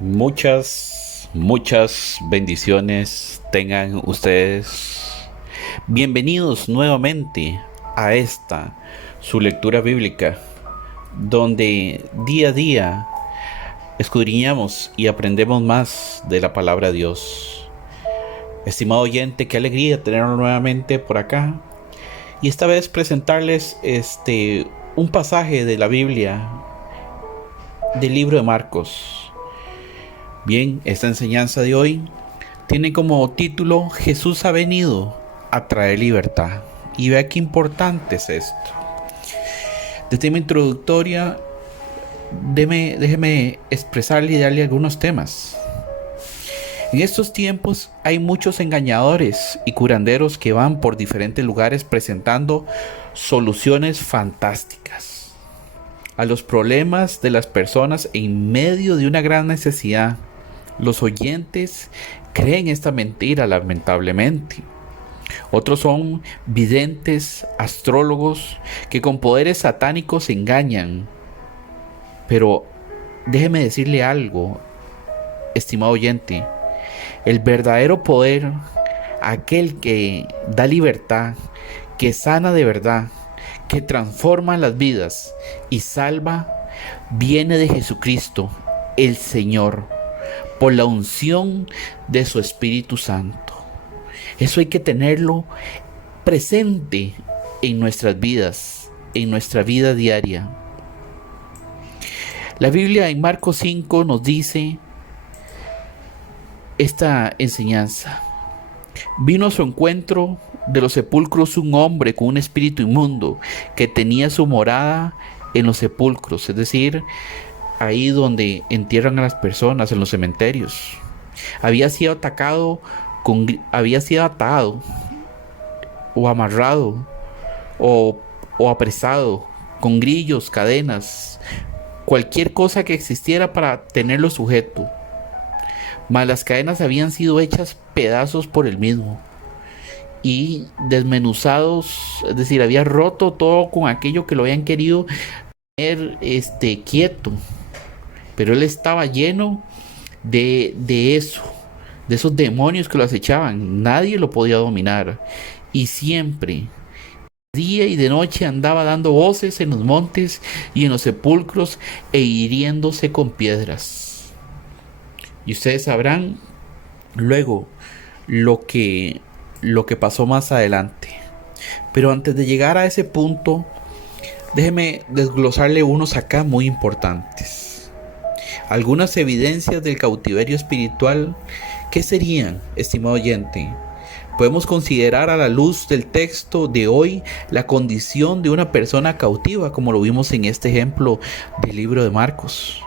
Muchas bendiciones tengan ustedes. Bienvenidos nuevamente a esta, su lectura bíblica, donde día a día escudriñamos y aprendemos más de la palabra de Dios. Estimado oyente, qué alegría tenerlo nuevamente por acá. Y esta vez presentarles un pasaje de la Biblia, del libro de Marcos. Bien, esta enseñanza de hoy tiene como título Jesús ha venido a traer libertad. Y vea qué importante es esto. De tema introductoria, déjeme expresarle y darle algunos temas. En estos tiempos hay muchos engañadores y curanderos que van por diferentes lugares presentando soluciones fantásticas a los problemas de las personas en medio de una gran necesidad. Los oyentes creen esta mentira, lamentablemente. Otros son videntes, astrólogos, que con poderes satánicos engañan. Pero déjeme decirle algo, estimado oyente. El verdadero poder, aquel que da libertad, que sana de verdad, que transforma las vidas y salva, viene de Jesucristo, el Señor, por la unción de su Espíritu Santo. Eso hay que tenerlo presente en nuestras vidas, en nuestra vida diaria. La Biblia en Marcos 5 nos dice esta enseñanza. Vino a su encuentro de los sepulcros un hombre con un espíritu inmundo que tenía su morada en los sepulcros, es decir, ahí donde entierran a las personas, en los cementerios. Había sido había sido atado o amarrado o apresado con grillos, cadenas, cualquier cosa que existiera para tenerlo sujeto. Mas las cadenas habían sido hechas pedazos por él mismo y desmenuzados, es decir, había roto todo con aquello que lo habían querido tener quieto, pero él estaba lleno de eso, de esos demonios que lo acechaban. Nadie lo podía dominar y siempre, día y de noche, andaba dando voces en los montes y en los sepulcros e hiriéndose con piedras. Y ustedes sabrán luego lo que pasó más adelante. Pero antes de llegar a ese punto, déjeme desglosarle unos acá muy importantes. Algunas evidencias del cautiverio espiritual. ¿Qué serían, estimado oyente? Podemos considerar a la luz del texto de hoy la condición de una persona cautiva, como lo vimos en este ejemplo del libro de Marcos.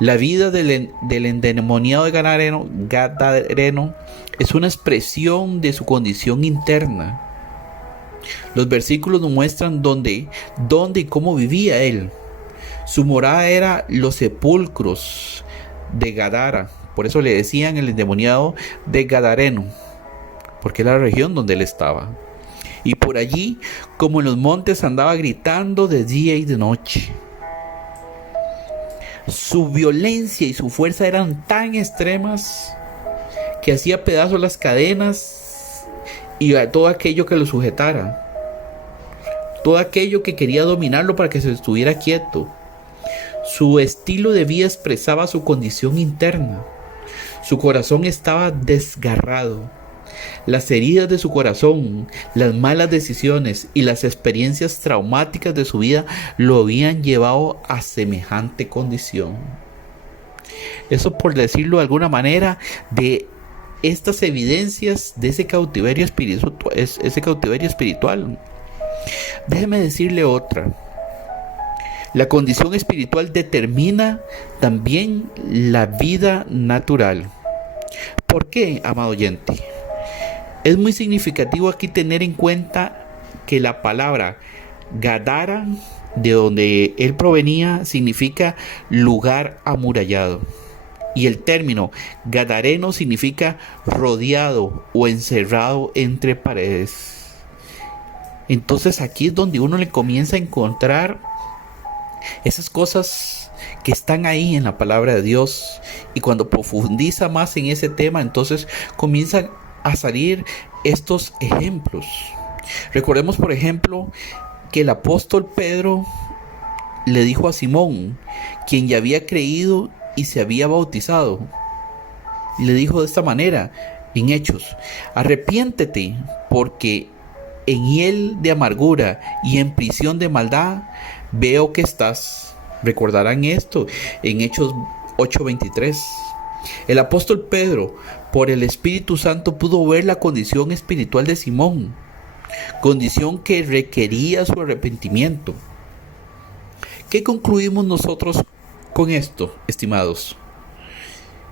La vida del endemoniado de Gadareno es una expresión de su condición interna. Los versículos nos muestran dónde y cómo vivía él. Su morada era los sepulcros de Gadara. Por eso le decían el endemoniado de Gadareno, porque era la región donde él estaba. Y por allí, como en los montes, andaba gritando de día y de noche. Su violencia y su fuerza eran tan extremas que hacía pedazos las cadenas y a todo aquello que lo sujetara, todo aquello que quería dominarlo para que se estuviera quieto. Su estilo de vida expresaba su condición interna. Su corazón estaba desgarrado. Las heridas de su corazón, las malas decisiones y las experiencias traumáticas de su vida lo habían llevado a semejante condición. Eso, por decirlo de alguna manera, de estas evidencias de ese cautiverio espiritual. Déjeme decirle otra. La condición espiritual determina también la vida natural. ¿Por qué, amado oyente? Es muy significativo aquí tener en cuenta que la palabra Gadara, de donde él provenía, significa lugar amurallado. Y el término gadareno significa rodeado o encerrado entre paredes. Entonces aquí es donde uno le comienza a encontrar esas cosas que están ahí en la palabra de Dios. Y cuando profundiza más en ese tema, entonces comienzan a salir estos ejemplos. Recordemos, por ejemplo, que el apóstol Pedro le dijo a Simón, quien ya había creído y se había bautizado, le dijo de esta manera en Hechos: arrepiéntete, porque en hiel de amargura y en prisión de maldad veo que estás. Recordarán esto en Hechos 8:23. El apóstol Pedro, por el Espíritu Santo, pudo ver la condición espiritual de Simón, condición que requería su arrepentimiento. ¿Qué concluimos nosotros con esto, estimados?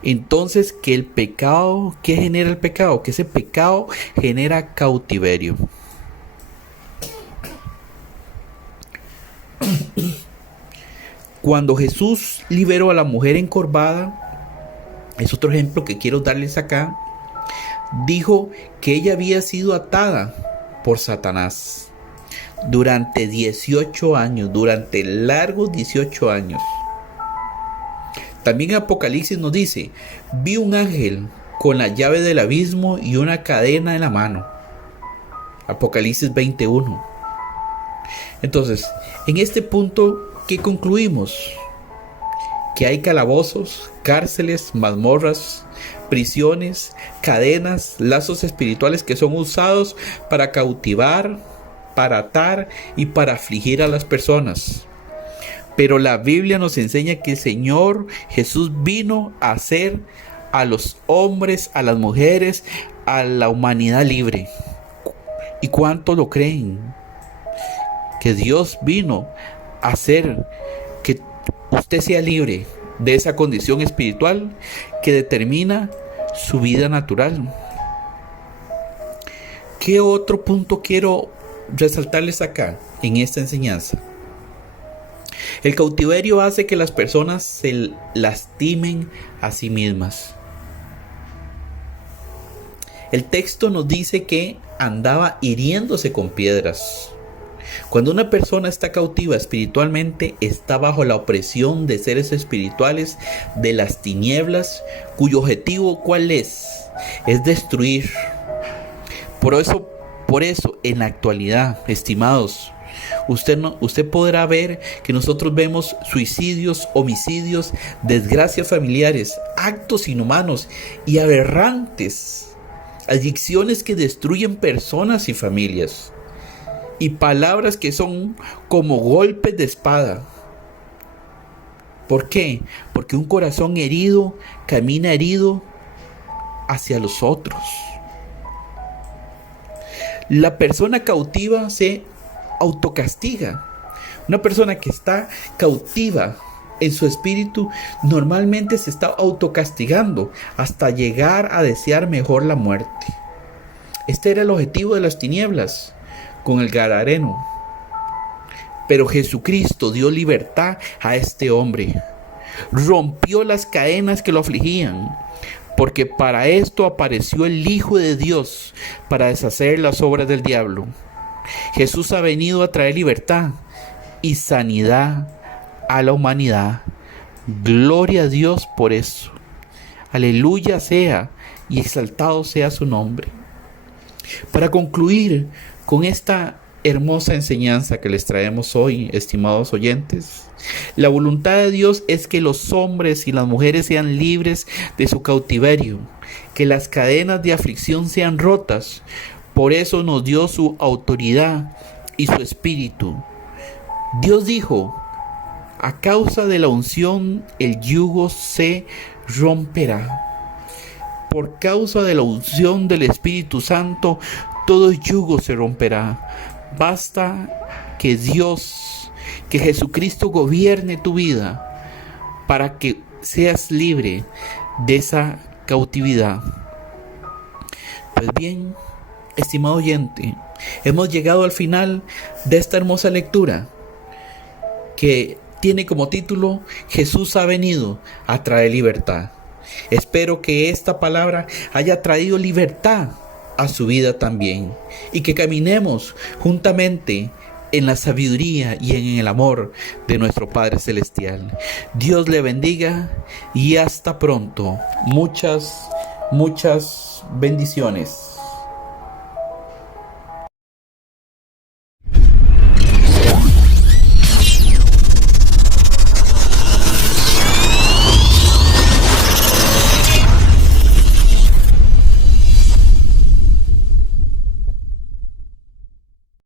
Entonces, que el pecado, ¿qué genera el pecado? Que ese pecado genera cautiverio. Cuando Jesús liberó a la mujer encorvada, es otro ejemplo que quiero darles acá, dijo que ella había sido atada por Satanás durante 18 años, durante largos 18 años. También Apocalipsis nos dice: vi un ángel con la llave del abismo y una cadena en la mano. Apocalipsis 21. Entonces, en este punto, ¿qué concluimos? Que hay calabozos, cárceles, mazmorras, prisiones, cadenas, lazos espirituales que son usados para cautivar, para atar y para afligir a las personas. Pero la Biblia nos enseña que el Señor Jesús vino a hacer a los hombres, a las mujeres, a la humanidad libre. ¿Y cuántos lo creen? Que Dios vino a hacer que usted sea libre de esa condición espiritual que determina su vida natural. ¿Qué otro punto quiero resaltarles acá en esta enseñanza? El cautiverio hace que las personas se lastimen a sí mismas. El texto nos dice que andaba hiriéndose con piedras. Cuando una persona está cautiva espiritualmente, está bajo la opresión de seres espirituales de las tinieblas, cuyo objetivo, ¿cuál es? Es destruir. Por eso, en la actualidad, estimados, usted podrá ver que nosotros vemos suicidios, homicidios, desgracias familiares, actos inhumanos y aberrantes, adicciones que destruyen personas y familias, y palabras que son como golpes de espada. ¿Por qué? Porque un corazón herido camina herido hacia los otros. La persona cautiva se autocastiga. Una persona que está cautiva en su espíritu normalmente se está autocastigando hasta llegar a desear mejor la muerte. Este era el objetivo de las tinieblas con el Gadareno. Pero Jesucristo dio libertad a este hombre. Rompió las cadenas que lo afligían, porque para esto apareció el Hijo de Dios, para deshacer las obras del diablo. Jesús ha venido a traer libertad y sanidad a la humanidad. Gloria a Dios por eso. Aleluya sea y exaltado sea su nombre. Para concluir con esta hermosa enseñanza que les traemos hoy, estimados oyentes, la voluntad de Dios es que los hombres y las mujeres sean libres de su cautiverio, que las cadenas de aflicción sean rotas. Por eso nos dio su autoridad y su espíritu. Dios dijo: a causa de la unción el yugo se romperá. Por causa de la unción del Espíritu Santo, todo yugo se romperá. Basta que Dios, que Jesucristo gobierne tu vida para que seas libre de esa cautividad. Pues bien, estimado oyente, hemos llegado al final de esta hermosa lectura que tiene como título: Jesús ha venido a traer libertad. Espero que esta palabra haya traído libertad a su vida también, y que caminemos juntamente en la sabiduría y en el amor de nuestro Padre Celestial. Dios le bendiga y hasta pronto. Muchas bendiciones.